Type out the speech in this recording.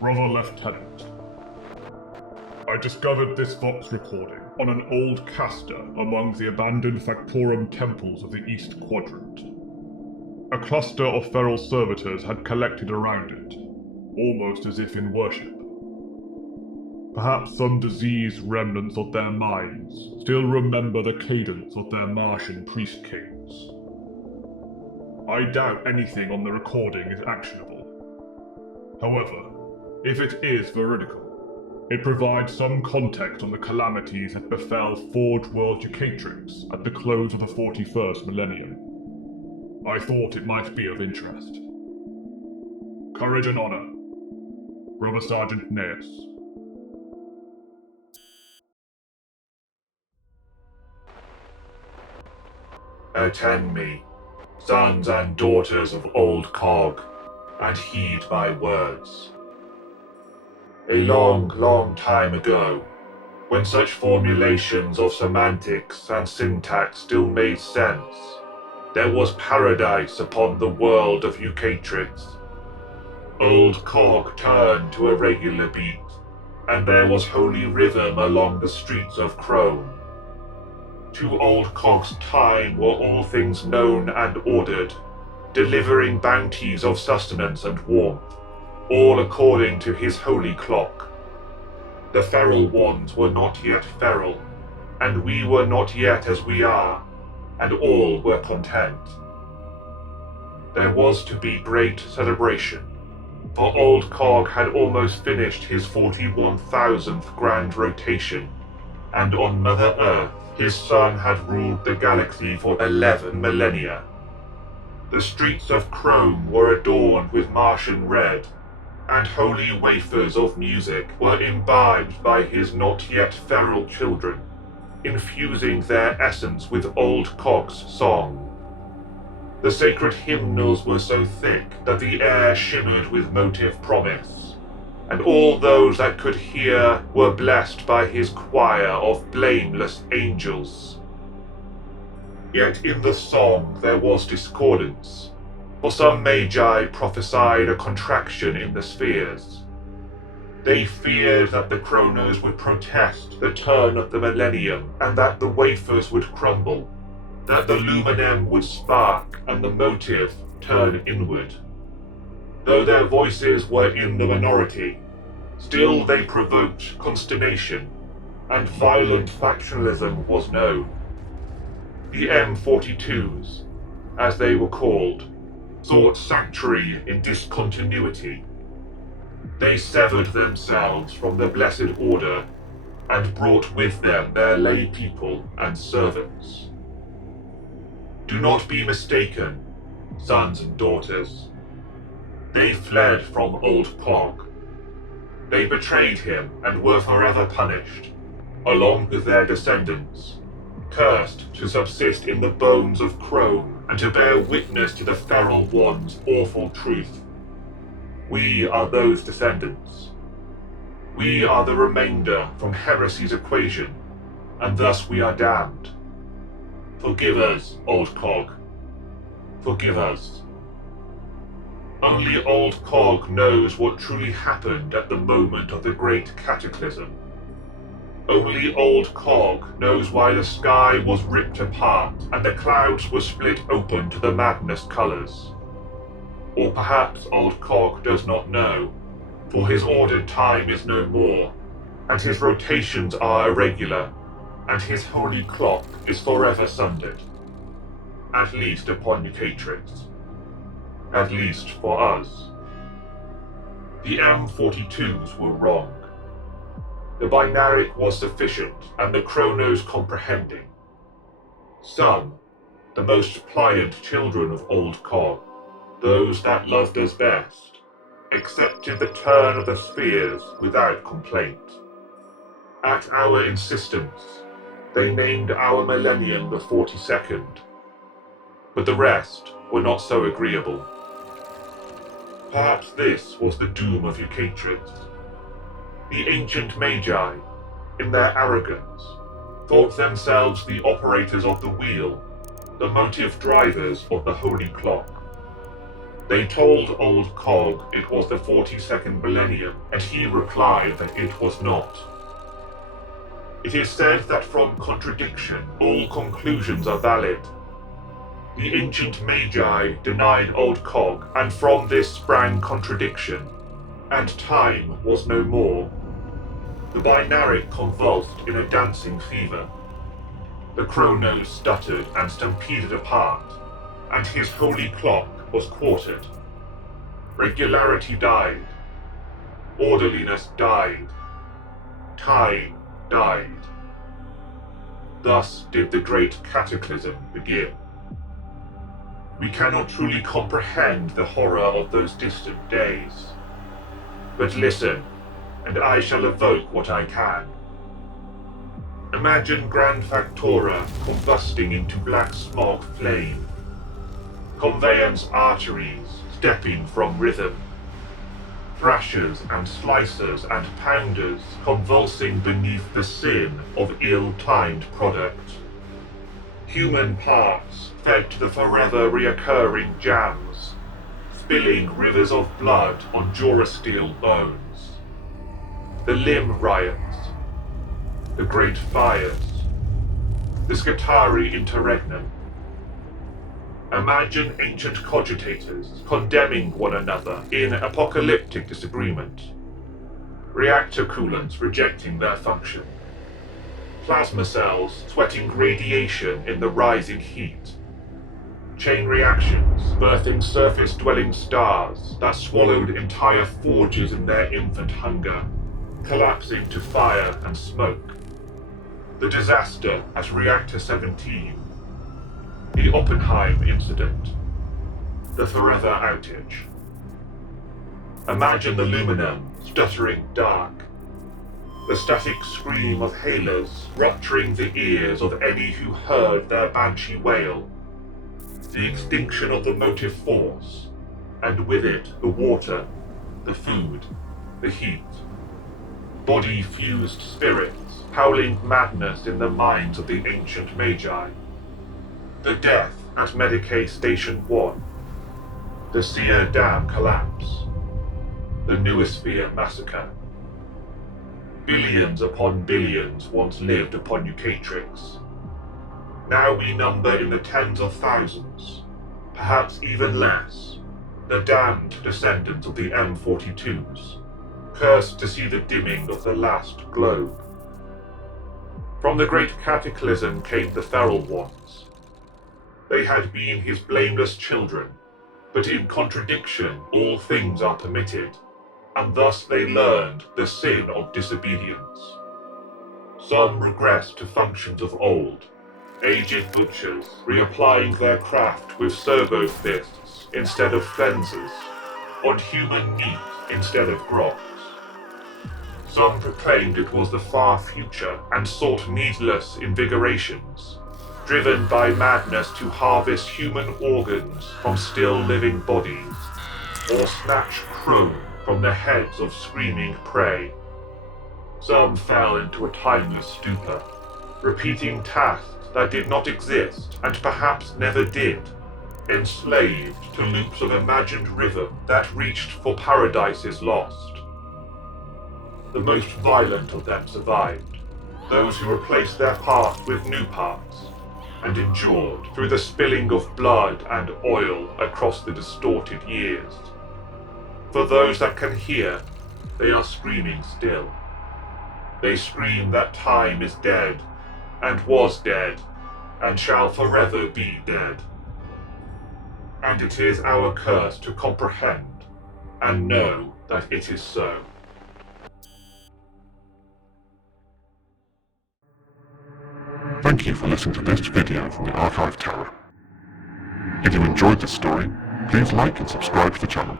Brother Lieutenant, I discovered this Vox recording on an old caster among the abandoned Factorum temples of the East Quadrant. A cluster of feral servitors had collected around it, almost as if in worship. Perhaps some diseased remnants of their minds still remember the cadence of their Martian priest kings. I doubt anything on the recording is actionable. However, if it is veridical, it provides some context on the calamities that befell Forge World Eucatrix at the close of the 41st Millennium. I thought it might be of interest. Courage and honor, Brother Sergeant Neus. Attend me, sons and daughters of Old Cog, and heed my words. A long, long time ago, when such formulations of semantics and syntax still made sense, there was paradise upon the world of Eucatrix. Old Cog turned to a regular beat, and there was holy rhythm along the streets of Chrome. To Old Cog's time were all things known and ordered, delivering bounties of sustenance and warmth, all according to his holy clock. The feral ones were not yet feral, and we were not yet as we are, and all were content. There was to be great celebration, for Old Cog had almost finished his 41,000th grand rotation, and on Mother Earth, his son had ruled the galaxy for 11 millennia. The streets of Chrome were adorned with Martian red, and holy wafers of music were imbibed by his not yet feral children, infusing their essence with Old Cog's song. The sacred hymnals were so thick that the air shimmered with motive promise, and all those that could hear were blessed by his choir of blameless angels. Yet in the song there was discordance, for some magi prophesied a contraction in the spheres. They feared that the Chronos would protest the turn of the Millennium, and that the wafers would crumble, that the Luminum would spark and the motive turn inward. Though their voices were in the minority, still they provoked consternation, and violent factionalism was known. The M42s, as they were called, sought sanctuary in discontinuity. They severed themselves from the Blessed Order, and brought with them their lay people and servants. Do not be mistaken, sons and daughters. They fled from Old Cog. They betrayed him and were forever punished, along with their descendants, cursed to subsist in the bones of Chrome and to bear witness to the feral one's awful truth. We are those descendants. We are the remainder from heresy's equation, and thus we are damned. Forgive us, Old Cog. Forgive us. Only Old Cog knows what truly happened at the moment of the great cataclysm. Only Old Cog knows why the sky was ripped apart and the clouds were split open to the madness colors. Or perhaps Old Cog does not know, for his ordered time is no more, and his rotations are irregular, and his holy clock is forever sundered. At least upon Eucatrix. At least for us. The M42s were wrong. The binaric was sufficient, and the Chronos comprehending. Some, the most pliant children of Old Cog, those that loved us best, accepted the turn of the spheres without complaint. At our insistence, they named our millennium the 42nd, but the rest were not so agreeable. Perhaps this was the doom of Eucatrix. The ancient Magi, in their arrogance, thought themselves the operators of the wheel, the motive drivers of the holy clock. They told Old Cog it was the 42nd Millennium, and he replied that it was not. It is said that from contradiction, all conclusions are valid. The ancient Magi denied Old Cog, and from this sprang contradiction, and time was no more. The binaric convulsed in a dancing fever. The chronos stuttered and stampeded apart, and his holy clock was quartered. Regularity died. Orderliness died. Time died. Thus did the great cataclysm begin. We cannot truly comprehend the horror of those distant days. But listen, and I shall evoke what I can. Imagine Grand Factora combusting into black smog flame. Conveyance arteries stepping from rhythm. Thrashers and slicers and pounders convulsing beneath the sin of ill-timed product. Human parts fed to the forever reoccurring jams, spilling rivers of blood on Durasteel bones. The limb riots, the great fires, the Scutari interregnum. Imagine ancient cogitators condemning one another in apocalyptic disagreement. Reactor coolants rejecting their function. Plasma cells sweating radiation in the rising heat. Chain reactions birthing surface-dwelling stars that swallowed entire forges in their infant hunger, collapsing to fire and smoke. The disaster at Reactor 17. The Oppenheim incident. The forever outage. Imagine the Luminum stuttering dark. The static scream of hailers rupturing the ears of any who heard their banshee wail. The extinction of the motive force, and with it the water, the food, the heat. Body-fused spirits howling madness in the minds of the ancient Magi. The death at Medicaid Station 1. The Seer Dam collapse. The Noosphere massacre. Billions upon billions once lived upon Eucatrix. Now we number in the tens of thousands, perhaps even less, the damned descendants of the M42s, cursed to see the dimming of the last globe. From the great cataclysm came the feral ones. They had been his blameless children, but in contradiction all things are permitted, and thus they learned the sin of disobedience. Some regress to functions of old, aged butchers reapplying their craft with servo fists instead of fences, on human meat instead of grots. Some proclaimed it was the far future and sought needless invigorations, driven by madness to harvest human organs from still living bodies, or snatch chrome from the heads of screaming prey. Some fell into a timeless stupor, repeating tasks that did not exist and perhaps never did, enslaved to loops of imagined rhythm that reached for paradises lost. The most violent of them survived, those who replaced their past with new parts, and endured through the spilling of blood and oil across the distorted years. For those that can hear, they are screaming still. They scream that time is dead, and was dead, and shall forever be dead. And it is our curse to comprehend, and know that it is so. Thank you for listening to this video from the Archive Tower. If you enjoyed this story, please like and subscribe to the channel.